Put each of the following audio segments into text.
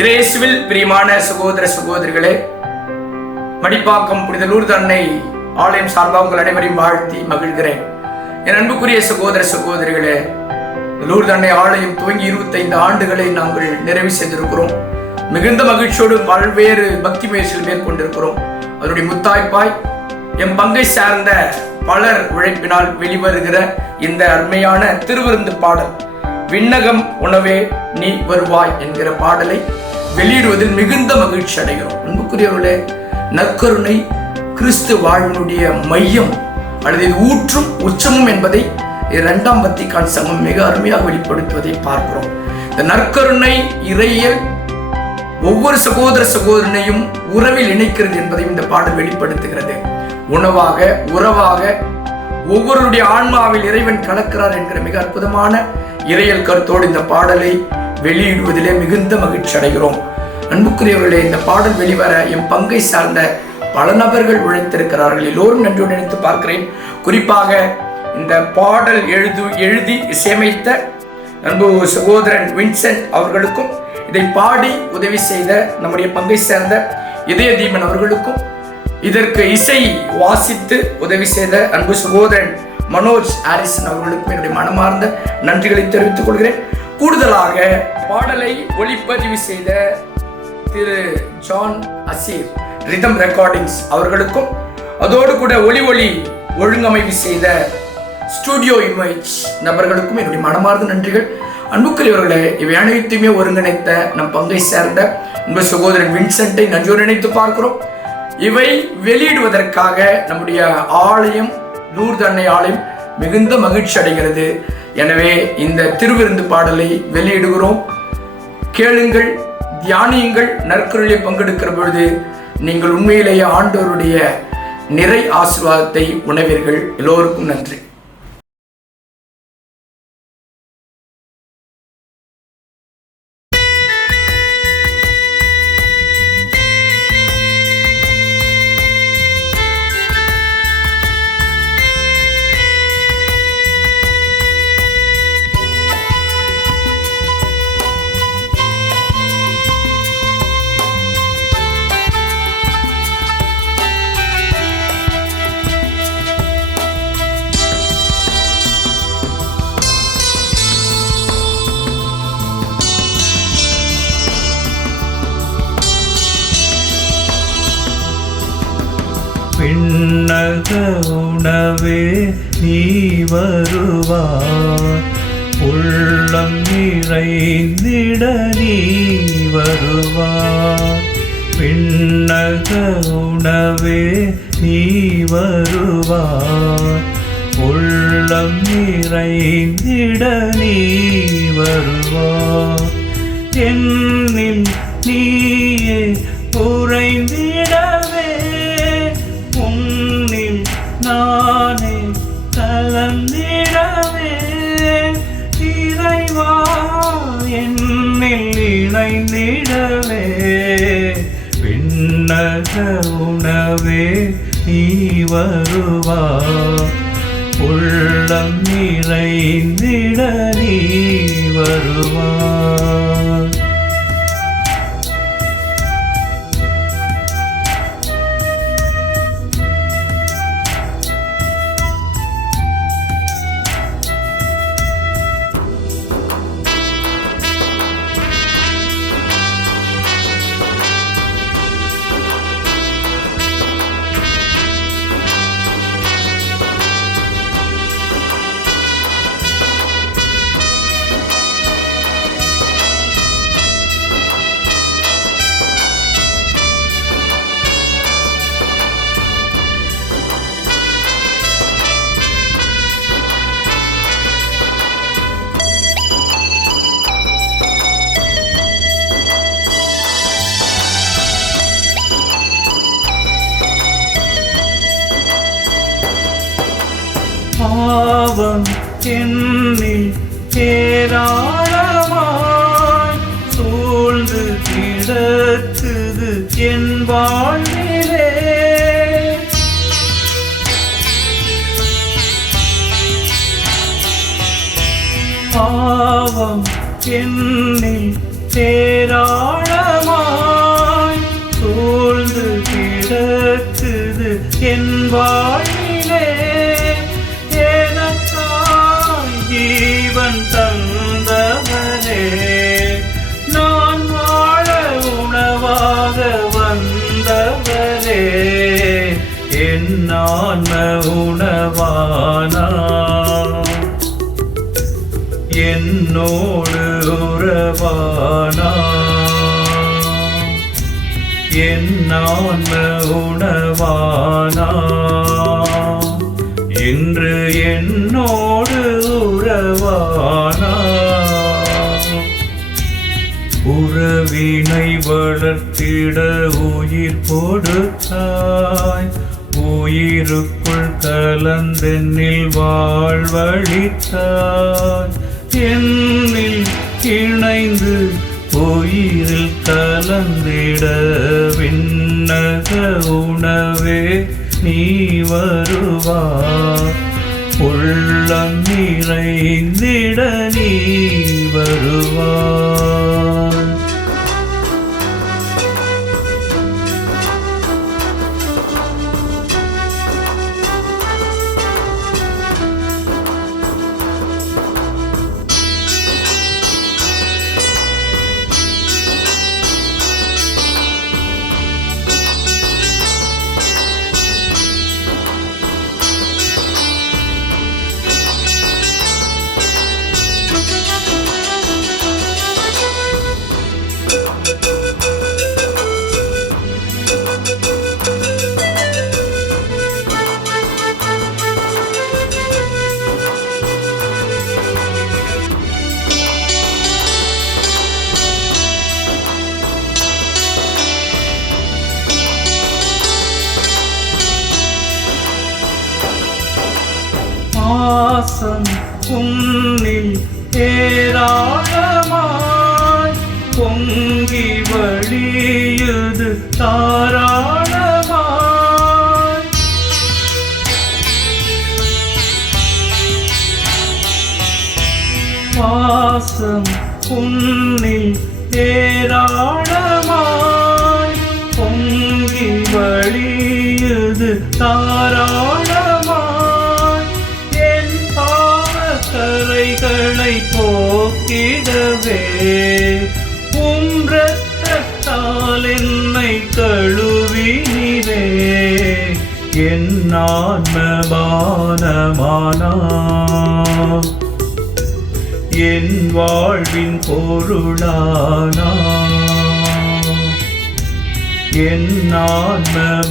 இயேசுவில் பிரியமான சகோதர சகோதரிகளே மடிப்பாக்கம் புனித தன்னை ஆலயம் சார்பாக உங்கள் அனைவரையும் வாழ்த்தி மகிழ்கிறேன். என் அன்புக்குரிய சகோதர சகோதரிகளே லூர் தன்னை ஆலயம் துவங்கி இருபத்தைந்து ஆண்டுகளை நாங்கள் நிறைவு செய்திருக்கிறோம். மிகுந்த மகிழ்ச்சியோடு பல்வேறு பக்தி முயற்சிகள் மேற்கொண்டிருக்கிறோம். அதனுடைய முத்தாய்ப்பாய் என் பங்கை சார்ந்த பலர் உழைப்பினால் வெளிவருகிற இந்த அருமையான திருவிருந்து பாடல் விண்ணகம் உணவே நீ வருவாய் என்கிற பாடலை வெளியிடுவதில் மிகுந்த மகிழ்ச்சி அடைகிறோம். அன்புக்குரியவர்களே நற்கருணை கிறிஸ்து வாழ்வினுடைய மையம் அல்லது இது ஊற்றும் உச்சமும் என்பதை இரண்டாம் வத்திக்கான் சங்கம் மிக அருமையாக வெளிப்படுத்துவதை பார்க்கிறோம். இந்த நற்கருணை இறைய ஒவ்வொரு சகோதர சகோதரனையும் உறவில் இணைக்கிறது என்பதையும் இந்த பாடல் வெளிப்படுத்துகிறது. உணவாக உறவாக ஒவ்வொருடைய ஆன்மாவில் இறைவன் கலக்கிறார் என்கிற மிக அற்புதமான இறையல் கருத்தோடு இந்த பாடலை வெளியிடுவதிலே மிகுந்த மகிழ்ச்சி அடைகிறோம். அன்புக்குரியவர்களே இந்த பாடல் வெளிவர என் பங்கை சார்ந்த பல நபர்கள் உழைத்திருக்கிறார்கள். எல்லோரும் நன்றி நினைத்து பார்க்கிறேன். குறிப்பாக இந்த பாடல் எழுது எழுதி இசையமைத்த அன்பு சகோதரன் வின்சென்ட் அவர்களுக்கும் இதை பாடி உதவி செய்த நம்முடைய பங்கை சேர்ந்த இதயதீபன் அவர்களுக்கும் இதற்கு இசை வாசித்து உதவி செய்த அன்பு சகோதரன் மனோஜ் ஹாரிசன் அவர்களுக்கும் என்னுடைய மனமார்ந்த நன்றிகளை தெரிவித்துக் கொள்கிறேன். கூடுதலாக பாடலை ஒளிப்பதிவு செய்த திரு ஜான் அசீர் ரிதம் ரெக்கார்டிங்ஸ் அவர்களுக்கும் அதோடு கூட ஒளி ஒளி ஒழுங்கமைவு செய்த ஸ்டூடியோ இமேஜ் நபர்களுக்கும் என்னுடைய மனமார்ந்த நன்றிகள். அன்புக்குரியவர்களே இவை அனைத்தையுமே ஒருங்கிணைத்த நம் பங்கை சேர்ந்த அன்பு சகோதரன் வின்சென்ட்டை நன்றியோடு நினைத்து பார்க்கிறோம். இவை வெளியிடுவதற்காக நம்முடைய ஆலயம் லூர்து அன்னை ஆலயம் மிகுந்த மகிழ்ச்சி அடைகிறது. எனவே இந்த திருவிருந்து பாடலை வெளியிடுகிறோம். கேளுங்கள் தியானியுங்கள் நற்குரலில் பங்கெடுக்கிற பொழுது நீங்கள் உண்மையிலேயே ஆண்டோருடைய நிறை ஆசீர்வாதத்தை உணவீர்கள் எல்லோருக்கும் நன்றி. உலக உணவே நீ வருவாய் உள்ளம் நிறைந்திட நீ வருவாய் விண்ணக உணவே நீ வருவாய் உள்ளம் நிறைந்திட நீ வருவாய் உலக உணவே நீ வருவா. உள்ளம் நிறைந்திட நீ வருவா. என்னில் சேராழமாய் சூழ்ந்து கிடக்குது என் வாயிலே. எனக்காய் ஜீவன் தந்தவரே நான் வாழ உணவாக வந்தவரே என் உணவு நான் உணவானா இன்று என்னோடு உறவானா? உறவினை வளர்த்திட உயிர் கொடுத்தாய். உயிருக்குள் கலந்தென்னில் வாழ்வழித்தாய். என்னில் இணைந்து உயிரில் கலந்திட விண்ணக உணவே நீ வருவாய் உள்ளம் நிறைந்திட நீ வருவாய் பாசம் உன்னில் ஏராளமாய் பொங்கி வழியுது தாராளமாய். பாசம் உன்னில் ஏராளமாய் பொங்கி வழியுது தாராள போக்கிடவே உம் இரத்தத்தால் என்னை கழுவினே என் ஆன்மபானமானா. என் வாழ்வின் பொருளானா. என் ஆன்மபானமானா.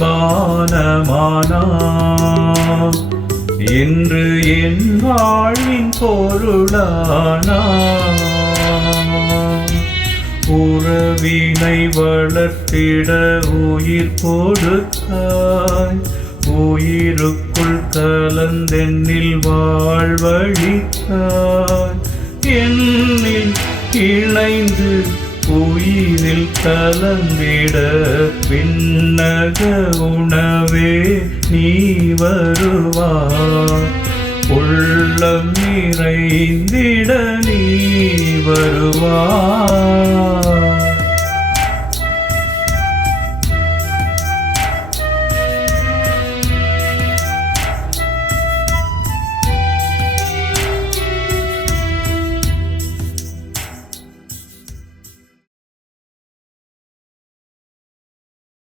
இன்று என் வாழ்வின் பொருளானா. உறவினை வளர்த்திட உயிர் கொடுத்தாய். உயிருக்குள் கலந்தென்னில் வாழ்வழித்தாய். என்னில் இணைந்து உயிரில் கலந்திட பின்னக உணவே நீ வருவாய். உள்ளம் நிறைந்திட நீ வருவாய்.